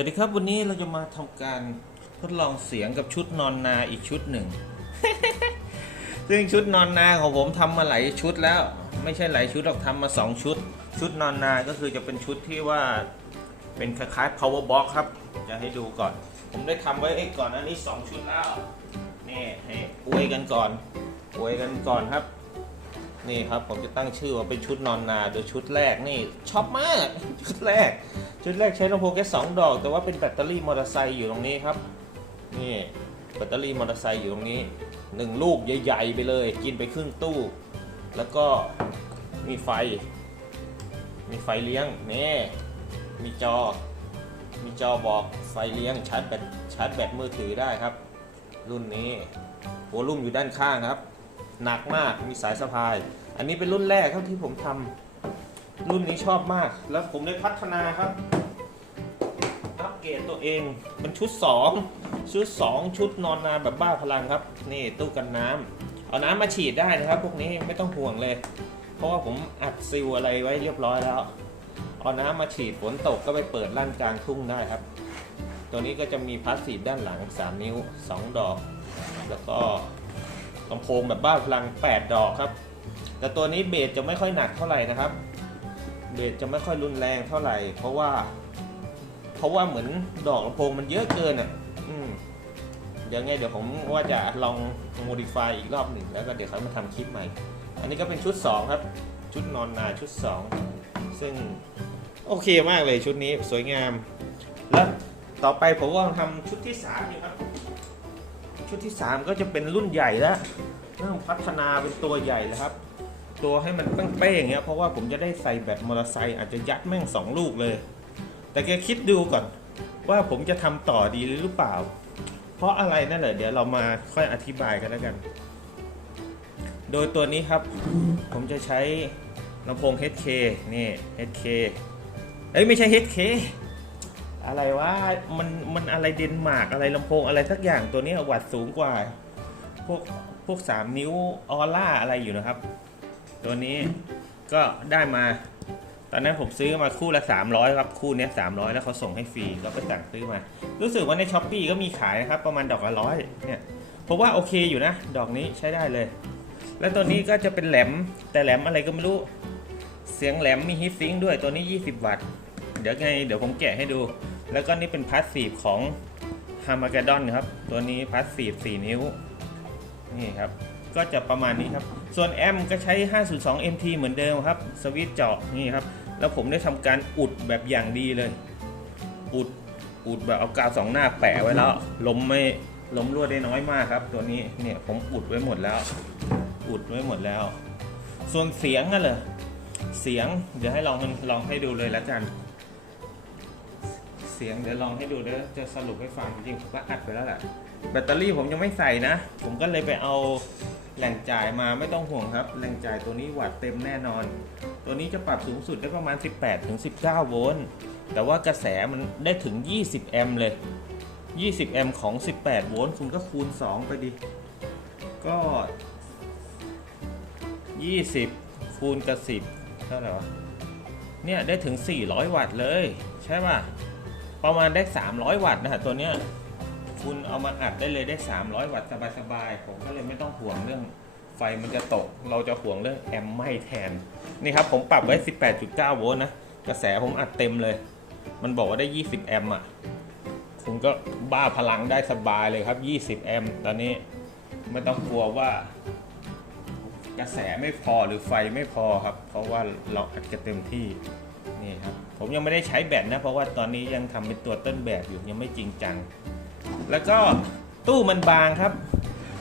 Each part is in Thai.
วัสดีครับวันนี้เราจะมาทำการทดลองเสียงกับชุดนอนนาอีกชุดหนึ่ง ซึ่งชุดนอนนาของผมทำมาหลายชุดแล้ว ไม่ใช่หลายชุดหรอกทำมาสองชุด ชุดนอนนาก็คือจะเป็นชุดที่ว่าเป็นคล้ายๆ power box ครับ จะให้ดูก่อน ผมได้ทำไว้ก่อนอันนี้สองชุดแล้วนี่ให้อวยกันก่อนอวยกันก่อนครับ นี่ครับผมจะตั้งชื่อว่าเป็นชุดนอนนาโดยชุดแรกนี่ชอบมากชุดแรก ชุดแรกใช้ลำโพงแค่สองดอก แต่ว่าเป็นแบตเตอรี่มอเตอร์ไซค์อยู่ตรงนี้ครับนี่แบตเตอรี่มอเตอร์ไซค์อยู่ตรงนี้หนึ่งลูกใหญ่ ๆ ไปเลย กินไปครึ่งตู้ แล้วก็มีไฟ มีไฟเลี้ยงนี่มีจอ มีจอบอกไฟเลี้ยงชาร์จแบตชาร์จแบตมือถือได้ครับ รุ่นนี้โวลุ่มอยู่ด้านข้างครับหนักมากมีสายสะพาย อันนี้เป็นรุ่นแรกครับที่ผมทำรุ่นนี้ชอบมาก แล้วผมได้พัฒนาครับอัปเกรดตัวเองเป็นชุด 2 ชุด 2 ชุดนอนนาแบบบ้าพลังครับ นี่ตู้กันน้ำเอาน้ำมาฉีดได้นะครับ พวกนี้ไม่ต้องห่วงเลย เพราะว่าผมอัดซิลอะไรไว้เรียบร้อยแล้วเอาน้ำมาฉีดฝนตกก็ไปเปิดลั่นกลางทุ่งได้ครับ ตัวนี้ก็จะมีพลาสติกด้านหลัง 3 นิ้ว 2 ดอก แล้วก็ลำโพงแบบบ้าพลัง 8 ดอกครับ แต่ตัวนี้เบสจะไม่ค่อยหนักเท่าไหร่นะครับ เบสจะไม่ค่อยรุนแรงเท่าไหร่ เพราะว่า เพราะว่าเหมือนดอกลำโพงมันเยอะเกินอะ อืมเดี๋ยวไงเดี๋ยวผมว่าจะลอง modify อีกรอบหนึ่งแล้วก็เดี๋ยวเขามาทำคลิปใหม่ อันนี้ก็เป็นชุด 2 ครับ ชุดนอนนาชุด 2 ซึ่งโอเคมากเลยชุดนี้สวยงาม แล้วต่อไปผมก็ทำชุดที่3อยู่ครับ ชุดที่ 3 ก็จะเป็นรุ่นใหญ่แล้วเริ่มพัฒนาเป็นตัวใหญ่แล้วครับ ตัวให้มันเป้งๆอย่างเงี้ยเพราะว่าผมจะได้ใส่แบตมอเตอร์ไซค์อาจจะยัดแม่งสองลูกเลย แต่แกคิดดูก่อนว่าผมจะทำต่อดีหรือเปล่า เพราะอะไรนั่นแหละเดี๋ยวเรามาค่อยอธิบายกันแล้วกัน โดยตัวนี้ครับผมจะใช้ลำโพง HK นี่ HK เอ้ยไม่ใช่ HK อะไรวะมันมันอะไรเดนมาร์กอะไรลำโพงอะไรสักอย่างตัวนี้วัดสูงกว่า พวกพวก 3 นิ้วออร่าอะไรอยู่นะครับ ตัวนี้ก็ได้มา ตอนนั้นผมซื้อมาคู่ละ 300 ครับ คู่นี้ย300แล้วเขาส่งให้ฟรีก็ไปสั่งซื้อมา รู้สึกว่าในช้อปปีก็มีขายนะครับ ประมาณดอกละร้อยเนี่ยผมว่าโอเคอยู่นะ ดอกนี้ใช้ได้เลย แล้วตัวนี้ก็จะเป็นแหลมแต่แหลมอะไรก็ไม่รู้ เสียงแหลมมีฮีทซิงค์ด้วยตัวนี้ 20 วัตต์ เดี๋ยวไงเดี๋ยวผมแกะให้ดู แล้วก็นี่เป็นพาสซีฟของ h a r m a g e d d o n ครับ ตัวนี้พาสซีฟ4นิ้ว นี่ครับ ก็จะประมาณนี้ครับ ส่วนแอมก็ใช้ 502 MT เหมือนเดิมครับ สวิตช์เจาะนี่ครับ แล้วผมได้ทำการอุดแบบอย่างดีเลย อุด อุดแบบเอากาวสองหน้าแปะไว้แล้ว ลมไม่ ลมรั่วได้น้อยมากครับ ตัวนี้ เนี่ยผมอุดไว้หมดแล้ว อุดไว้หมดแล้ว ส่วนเสียงนั่นเลยเสียง เดี๋ยวให้ลองมันลองให้ดูเลยแล้วกัน เสียงเดี๋ยวลองให้ดูเดี๋ยวจะสรุปให้ฟังจริงๆผมก็อัดไปแล้วแหละ แบตเตอรี่ผมยังไม่ใส่นะ ผมก็เลยไปเอาแหล่งจ่ายมาไม่ต้องห่วงครับ แหล่งจ่ายตัวนี้วัตต์เต็มแน่นอน ตัวนี้จะปรับสูงสุดได้ประมาณ 18ถึง19 โวลต์ แต่ว่ากระแสมันได้ถึง 20 แอมป์เลย 20 แอมป์ของ 18 โวลต์ คุณก็คูณ 2 ไปดิ ก็ 20 คูณกับ 10 เท่าไหร่วะ เนี่ยได้ถึง 400 วัตต์เลย ใช่ป่ะ ประมาณได้ 300 วัตต์นะฮะตัวเนี้ย คุณเอามาอัดได้เลยได้ 300 วัตต์สบายๆผมก็เลยไม่ต้องห่วงเรื่องไฟมันจะตก เราจะห่วงเรื่องแอมป์ไหม้แทน นี่ครับผมปรับไว้ 18.9 โวลต์นะ กระแสผมอัดเต็มเลย มันบอกว่าได้ 20 แอมป์อะ คุณก็บ้าพลังได้สบายเลยครับ 20 แอมป์ตอนนี้ไม่ต้องกลัวว่ากระแสไม่พอหรือไฟไม่พอครับ เพราะว่าเราอัดกันเต็มที่นี่ครับผมยังไม่ได้ใช้แบตนะ เพราะว่าตอนนี้ยังทำเป็นตัวต้นแบบอยู่ยังไม่จริงจัง แล้วก็ตู้มันบางครับ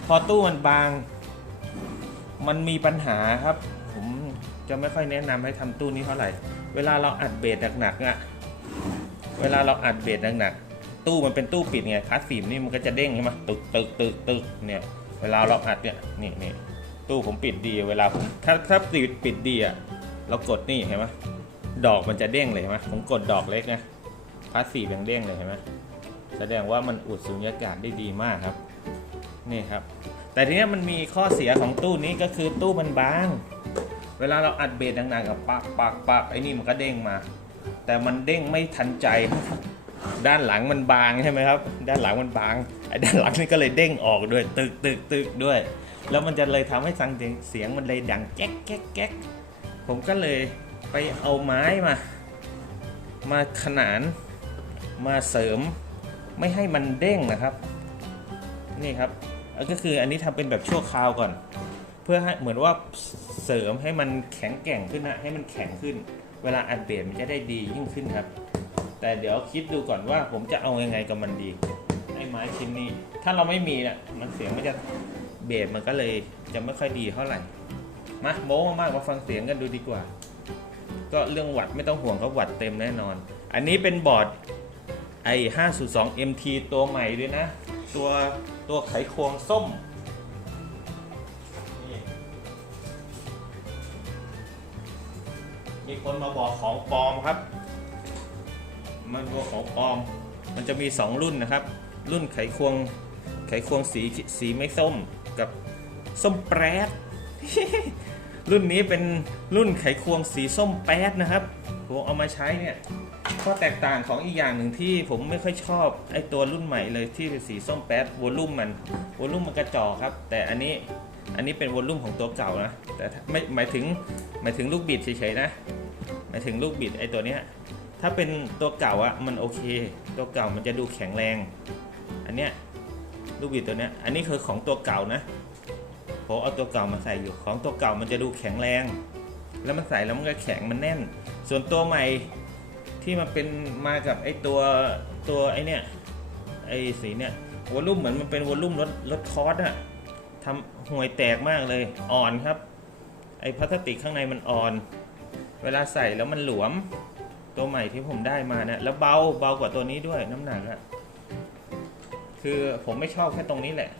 พอตู้มันบาง มันมีปัญหาครับ ผมจะไม่ค่อยแนะนำให้ทำตู้นี้เท่าไหร่ เวลาเราอัดเบสหนักๆอะเวลาเราอัดเบสหนักๆตู้มันเป็นตู้ปิดไงพาสซีฟนี่มันก็จะเด้งใช่ไหมตึกตึกตึกตึกเนี่ยเวลาเราอัดเนี่ยนี่นี่ตู้ผมปิดดีเวลาผมถ้าถ้าปิดปิดดีอะเรากดนี่เห็นไหมดอกมันจะเด้งเลยเห็นไหมผมกดดอกเล็กนะพาสซีฟยังเด้งเลยเห็นไหม แสดงว่ามันอุดสุญญากาศได้ดีมากครับ นี่ครับ แต่ทีนี้มันมีข้อเสียของตู้นี้ก็คือตู้มันบาง เวลาเราอัดเบสหนักๆกับปักปักปักไอ้นี่มันก็เด้งมา แต่มันเด้งไม่ทันใจ ด้านหลังมันบางใช่ไหมครับ ด้านหลังมันบาง ไอ้ด้านหลังนี่ก็เลยเด้งออกด้วย ตึกตึกตึกด้วย แล้วมันจะเลยทำให้สังเสียงมันเลยดังแก๊กแก๊กแก๊กผมก็เลยไปเอาไม้มา มาขนาน มาเสริม ไม่ให้มันเด้งนะครับ นี่ครับก็คืออันนี้ทำเป็นแบบชั่วคราวก่อน เพื่อให้เหมือนว่าเสริมให้มันแข็งแกร่งขึ้นนะให้มันแข็งขึ้น เวลาอัดเบสมันจะได้ดียิ่งขึ้นครับ แต่เดี๋ยวคิดดูก่อนว่าผมจะเอายังไงกับมันดีไอ้ไม้ชิ้นนี้ ถ้าเราไม่มีเนี่ยมันเสียงมันจะเบสมันก็เลยจะไม่ค่อยดีเท่าไหร่มาโม้มากๆมาฟังเสียงกันดูดีกว่า ก็เรื่องวัดไม่ต้องห่วงครับวัดเต็มแน่นอน อันนี้เป็นบอร์ด ไอ502 MT ตัวใหม่ด้วยนะ ตัวตัวไขควงส้มมีคนมาบอกของปลอมครับ มันตัวของปลอม มันจะมี 2 รุ่นนะครับ รุ่นไขควงไขควงสีสีไม่ส้มกับส้มแปรดรุ่นนี้เป็นรุ่นไขควงสีส้มแป๊ดนะครับผมเอามาใช้เนี่ย ข้อแตกต่างของอีกอย่างหนึ่งที่ผมไม่ค่อยชอบไอ้ตัวรุ่นใหม่เลยที่เป็นสีส้มแป๊ดวอลลุ่มมันวอลลุ่มมันกระจอกครับ แต่อันนี้อันนี้เป็นวอลลุ่มของตัวเก่านะแต่ไม่หมายถึงหมายถึงลูกบิดเฉยๆนะหมายถึงลูกบิดไอ้ตัวเนี้ยถ้าเป็นตัวเก่าอะมันโอเค ตัวเก่ามันจะดูแข็งแรง อันเนี้ยลูกบิดตัวเนี้ยอันนี้คือของตัวเก่านะผมเอาตัวเก่ามาใส่อยู่ของตัวเก่ามันจะดูแข็งแรง แล้วมันใส่แล้วมันก็แข็งมันแน่น ส่วนตัวใหม่ ที่มันเป็นมากับไอตัวตัวไอเนี่ยไอสีเนี่ยวอลลุ่มเหมือนมันเป็นวอลลุ่มรถรถคอร์สอะทำห่วยแตกมากเลยอ่อนครับ ไอพลาสติกข้างในมันอ่อน เวลาใส่แล้วมันหลวม ตัวใหม่ที่ผมได้มานะแล้วเบาเบากว่าตัวนี้ด้วยน้ำหนักอะคือผมไม่ชอบแค่ตรงนี้แหละ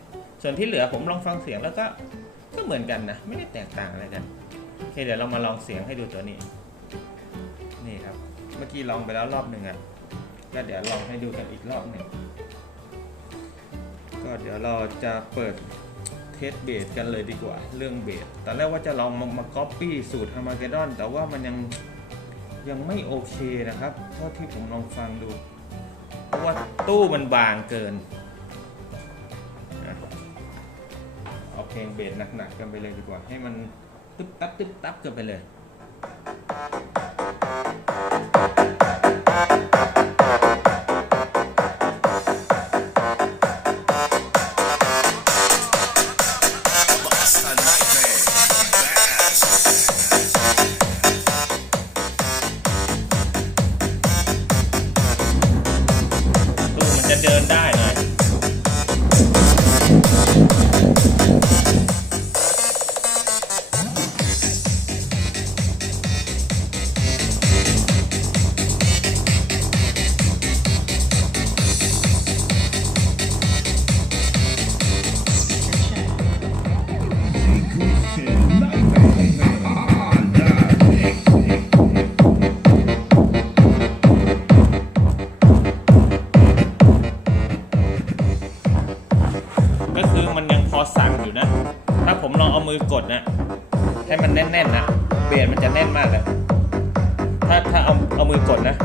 ส่วนที่เหลือผมลองฟังเสียงแล้วก็ก็เหมือนกันนะ ไม่ได้แตกต่างอะไรกันโอเคเดี๋ยวเรามาลองเสียงให้ดูตัวนี้ มื่อกี้ลองไปแล้วรอบหนึ่งอะก็เดี๋ยวลองให้ดูกันอีกรอบหนึ่งก็เดี๋ยวเราจะเปิดเทสเบสกันเลยดีกว่า เรื่องเบสตอนแรกว่าจะลองมามาก๊อปปี้สูตรฮามาเกดอนแต่ว่ามันยังยังไม่โอเคนะครับเท่าที่ผมลองฟังดู เพราะว่าตู้มันบางเกินเอาเพลงเบสหนักๆกันไปเลยดีกว่า ให้มันตึ๊บตับตึ๊บตับกันไปเลย Thank you. มันแน่นๆนะเบสมันจะแน่นมากเลยถ้าถ้าเอาเอามือกดนะ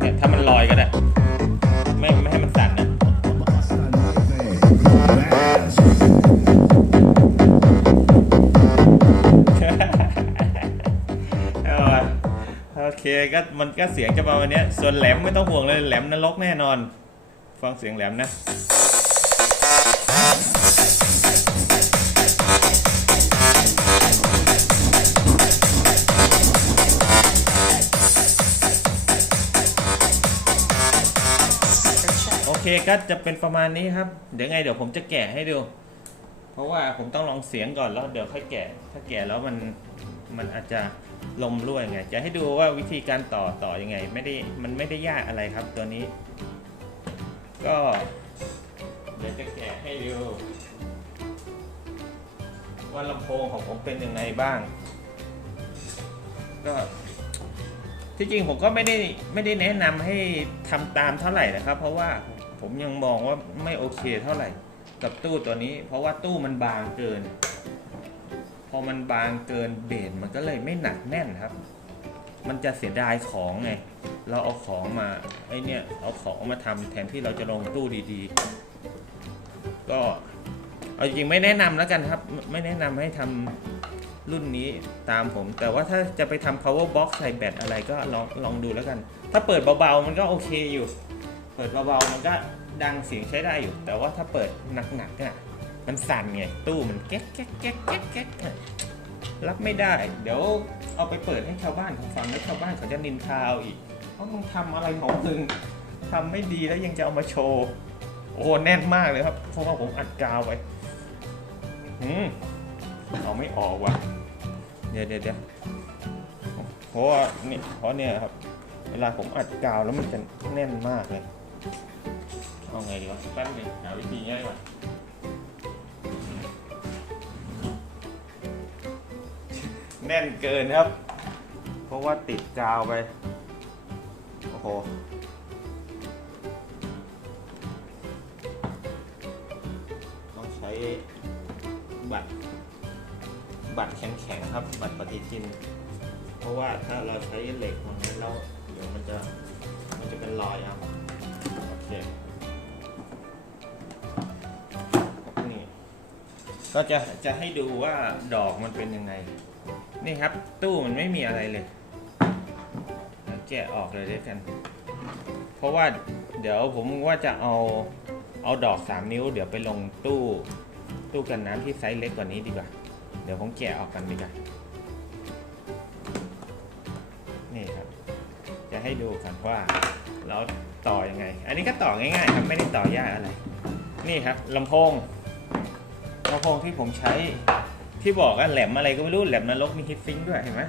เนี่ยถ้ามันลอยก็ได้ไม่ไม่ให้มันสั่นนะโอเคก็มันก็เสียงจะประมาณนี้ส่วนแหลมไม่ต้องห่วงเลยแหลมนรกแน่นอน ฟังเสียงแหลมนะ ก็จะเป็นประมาณนี้ครับ เดี๋ยวไงเดี๋ยวผมจะแกะให้ดู เพราะว่าผมต้องลองเสียงก่อนแล้วเดี๋ยวค่อยแกะ ถ้าแกะแล้วมันมันอาจจะลมรั่วยังไง จะให้ดูว่าวิธีการต่อต่อยังไง ไม่ได้มันไม่ได้ยากอะไรครับตัวนี้ ก็เดี๋ยวจะแกะให้ดูว่าลำโพงของผมเป็นยังไงบ้าง ก็ที่จริงผมก็ไม่ได้ไม่ได้แนะนำให้ทำตามเท่าไหร่นะครับ เพราะว่า ผมยังมองว่าไม่โอเคเท่าไหร่ กับตู้ตัวนี้ เพราะว่าตู้มันบางเกินถอมันบางเกินเบสมันก็เลยไม่หนักแน่นครับ มันจะเสียดายของไงเราเอาของมาไอเนี่ยเอาของมาทำแทนที่เราจะลงตู้ดีๆ ก็เอาจริงๆไม่แนะนำแล้วกันครับ ไม่แนะนำให้ทำรุ่นนี้ตามผม แต่ว่าถ้าจะไปทำ power box ใส่แบตอะไรก็ลองลองดูแล้วกัน ถ้าเปิดเบาๆ มันก็โอเคอยู่ เปิดเบาๆมันก็ดังเสียงใช้ได้อยู่ แต่ว่าถ้าเปิดหนักๆเนี่ยมันสั่นไงตู้มันแก๊กแก๊กแก๊กแก๊กแก๊กรับไม่ได้ เดี๋ยวเอาไปเปิดให้ชาวบ้านเขาฟังแล้วชาวบ้านเขาจะนินทาเอาอีกว่ามึงทำอะไรของมึงทำไม่ดีแล้วยังจะเอามาโชว์โอ้แน่นมากเลยครับเพราะว่าผมอัดกาวไว้อืมเอาไม่ออกว่ะเดี๋ยวเดี๋ยวเดี๋ยวเพราะว่านี่เพราะเนี่ยครับ เวลาผมอัดกาวแล้วมันจะแน่นมากเลย เอาไงดีวะแป๊บนึงหาวิธีง่ายกว่าแน่นเกินครับ เพราะว่าติดกาวไป โอ้โห ต้องใช้บัตร บัตรแข็งๆครับ บัตรปฏิทิน เพราะว่าถ้าเราใช้เหล็กมันนั้แล้วเดี๋ยวมันจะ มันจะเป็นรอยเอาโอเค ก็จะจะให้ดูว่าดอกมันเป็นยังไง นี่ครับ ตู้มันไม่มีอะไรเลยแกะออกเลยด้วยกัน เพราะว่าเดี๋ยวผมว่าจะเอาเอาดอก 3 นิ้ว เดี๋ยวไปลงตู้ตู้กันน้ำที่ไซส์เล็กกว่านี้ดีกว่า เดี๋ยวผมแกะออกกันดีกว่า นี่ครับ จะให้ดูกันว่าเราต่อยังไง อันนี้ก็ต่อง่ายๆครับไม่ได้ต่อยากอะไร นี่ครับลำโพง ลำโพงที่ผมใช้ที่บอกว่าแหลมอะไรก็ไม่รู้แหลมนรกมีฮิตซิงค์ด้วยเห็นไหม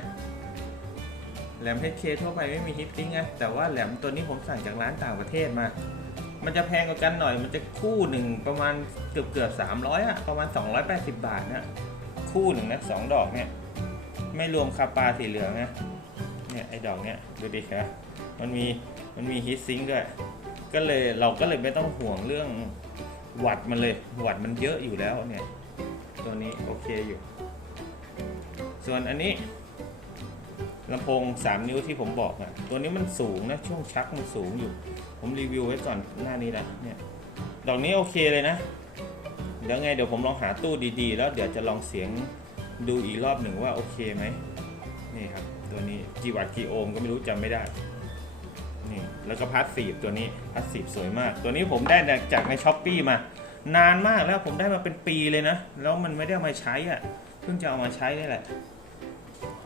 แหลม HK ทั่วไปไม่มีฮิตซิงค์ไงแต่ว่าแหลมตัวนี้ผมสั่งจากร้านต่างประเทศมา มันจะแพงกว่ากันหน่อย มันจะคู่หนึ่งประมาณเกือบเกือบสามร้อยอะประมาณ 280 บาทนะคู่หนึ่งนะสองดอกเนี่ย ไม่รวมคาปาสีเหลืองนะเนี่ยไอ้ดอกเนี่ยดูดิครับมันมีมันมีฮีทซิงค์ด้วยก็เลยเราก็เลยไม่ต้องห่วงเรื่อง วัดมันเลย วัดมันเยอะอยู่แล้วเนี่ย ตัวนี้โอเคอยู่ ส่วนอันนี้ลำโพง 3 นิ้วที่ผมบอกอะตัวนี้มันสูงนะ ช่วงชักมันสูงอยู่ ผมรีวิวไว้ก่อนหน้านี้นะเนี่ยดอกนี้โอเคเลยนะ เดี๋ยวไงเดี๋ยวผมลองหาตู้ดีๆ แล้วเดี๋ยวจะลองเสียงดูอีกรอบหนึ่งว่าโอเคไหมนี่ครับ ตัวนี้กี่วัตต์กี่โอห์มก็ไม่รู้จำไม่ได้ นี่แล้วก็พาสซีฟตัวนี้พาสซีฟสวยมาก ตัวนี้ผมได้จากในช้อปปีมานานมากแล้วผมได้มาเป็นปีเลยนะ แล้วมันไม่ได้เอามาใช้อะเพิ่งจะเอามาใช้นี่แหละ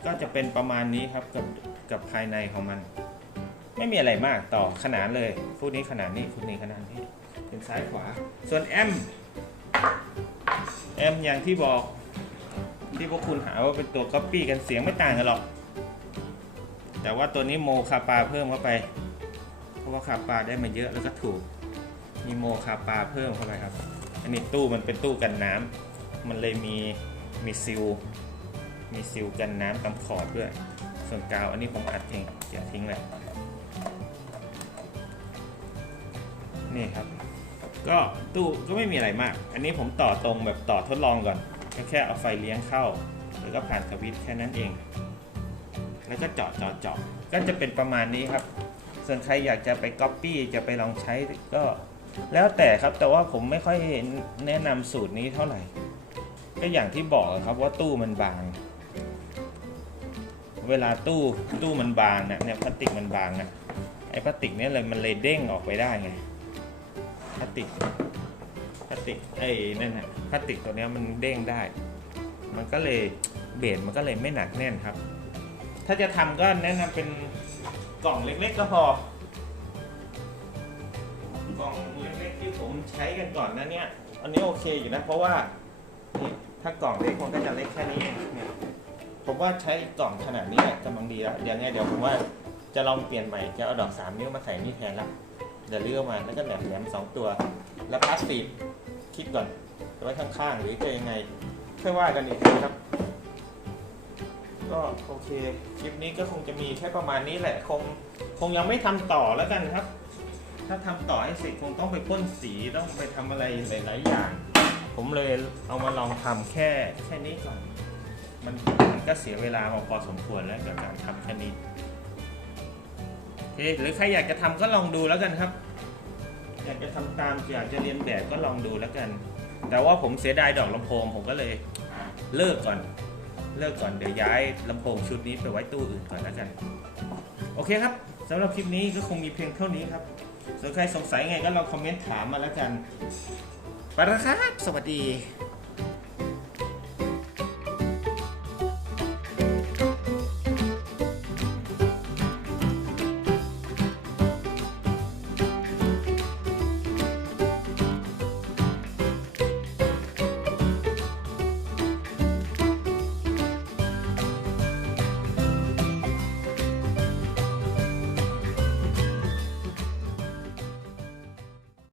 ก็จะเป็นประมาณนี้ครับกับกับภายในของมัน ไม่มีอะไรมากต่อขนานเลยฟุตนี้ขนาดนี้ฟุตนี้ขนาดนี้เป็นซ้ายขวา ส่วนแอมแอมอย่างที่บอกที่พวกคุณหาว่าเป็นตัวก๊อปปี้กันเสียงไม่ต่างกันหรอก แต่ว่าตัวนี้โมคาปาเพิ่มเข้าไป ราะว่าคาปาได้มาเยอะแล้วก็ถูก มีโมคาปาเพิ่มเข้าไปครับ อันนี้ตู้มันเป็นตู้กันน้ำมันเลยมีมีซิลมีซิลกันน้ำตามขอบด้วย ส่วนกาวอันนี้ผมอัดทิ้งเดี๋ยวทิ้งเลยนี่ครับ ก็ตู้ก็ไม่มีอะไรมาก อันนี้ผมต่อตรงแบบต่อทดลองก่อนก็แค่เอาไฟเลี้ยงเข้า แล้วก็ผ่านสวิตช์แค่นั้นเอง แล้วก็เจาะเจาะเจาะก็จะเป็นประมาณนี้ครับ ส่วนใครอยากจะไปก๊อปปี้จะไปลองใช้ก็แล้วแต่ครับแต่ว่าผมไม่ค่อยแนะนำสูตรนี้เท่าไหร่ ก็อย่างที่บอกครับว่าตู้มันบาง เวลาตู้ตู้มันบางนะเนี่ยพลาสติกมันบางนะไอ้พลาสติกเนี่ยเลยมันเลยเด้งออกไปได้ไงพลาสติกพลาสติกไอ้นั่นนะพลาสติกตัวเนี้ยมันเด้งได้ มันก็เลยเบสมันก็เลยไม่หนักแน่นครับ ถ้าจะทำก็แนะนำเป็น กล่องเล็กๆก็พอ กล่องเล็กๆที่ผมใช้กันก่อนนะเนี่ย อันนี้โอเคอยู่นะ เพราะว่านี่ถ้ากล่องเล็กมันก็จะเล็กแค่นี้เองเนี่ยผมว่าใช้กล่องขนาดนี้กำลังดีแล้วเดี๋ยวไงเดี๋ยวผมว่าจะลองเปลี่ยนใหม่จะเอาดอกสามนิ้วมาใส่นี่แทนละเดี๋ยวเลือกมาแล้วก็แหลมแหลมสองตัว แล้วพลาสติกคิดก่อนจะไว้ข้างๆ หรือจะยังไงค่อยว่ากันอีกทีครับ ก็โอเค คลิปนี้ก็คงจะมีแค่ประมาณนี้แหละ คงคงยังไม่ทำต่อแล้วกันครับ ถ้าทำต่อให้เสร็จคงต้องไปพ่นสีต้องไปทำอะไรหลายๆอย่าง ผมเลยเอามาลองทำแค่แค่นี้ก่อน มันมันก็เสียเวลามาพอสมควรแล้วกับการทำแค่นี้โอเคหรือใครอยากจะทำก็ลองดูแล้วกันครับ อยากจะทำตามอยากจะเรียนแบบก็ลองดูแล้วกัน แต่ว่าผมเสียดายดอกลำโพงผมก็เลยเลิกก่อน เลิกก่อนเดี๋ยวย้ายลำโพงชุดนี้ไปไว้ตู้อื่นก่อนแล้วกัน โอเคครับสำหรับคลิปนี้ก็คงมีเพียงเท่านี้ครับส่วนใครสงสัยไงก็ลองคอมเมนต์ถามมาแล้วกันไปแล้วครับ สวัสดี